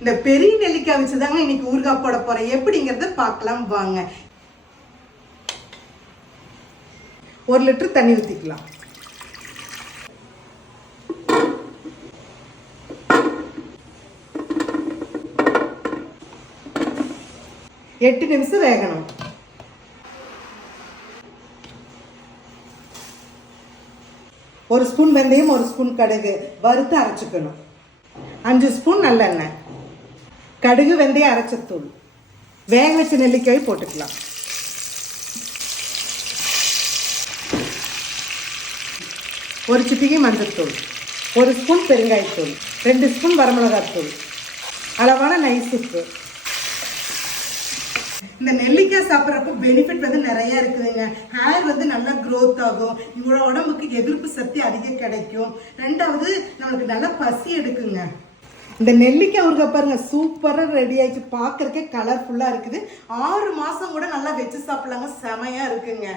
இந்த பெரிய நெல்லிக்காய் வச்சுதாங்க இன்னைக்கு ஊறுகாய் போட போறேன். எப்படிங்கறத பார்க்கலாம் வாங்க. 1 லிட்டர் தண்ணி ஊத்திக்கலாம். எட்டு நிமிஷம் வேகணும். ஒரு ஸ்பூன் வெந்தயம், 1 ஸ்பூன் கடுகு வறுத்து அரைச்சுக்கணும். 5 ஸ்பூன் நல்லெண்ணெய், கடுகு வெந்தயம் அரைச்ச தூள், வேக வச்ச நெல்லிக்காய் போட்டுக்கலாம். ஒரு சிட்டிகை மஞ்சள்தூள், 1 ஸ்பூன் பெருங்காயத்தூள், 2 ஸ்பூன் வரமிளகாத்தூள், அளவான நைஸ் உப்பு. இந்த நெல்லிக்காய் சாப்பிட்றப்ப பெனிஃபிட் வந்து நிறைய இருக்குதுங்க. ஹேர் வந்து நல்லா க்ரோத் ஆகும், இவங்களோட உடம்புக்கு எதிர்ப்பு சக்தி அதிகம் கிடைக்கும். 2வது நம்மளுக்கு நல்லா பசி எடுக்குங்க. இந்த நெல்லிக்காய் ஊறுகாய் பாருங்க சூப்பராக ரெடி ஆயிடுச்சு. பார்க்கறக்கே கலர்ஃபுல்லாக இருக்குது. 6 மாதம் கூட நல்லா வச்சு சாப்பிடலாங்க. செமையாக இருக்குங்க.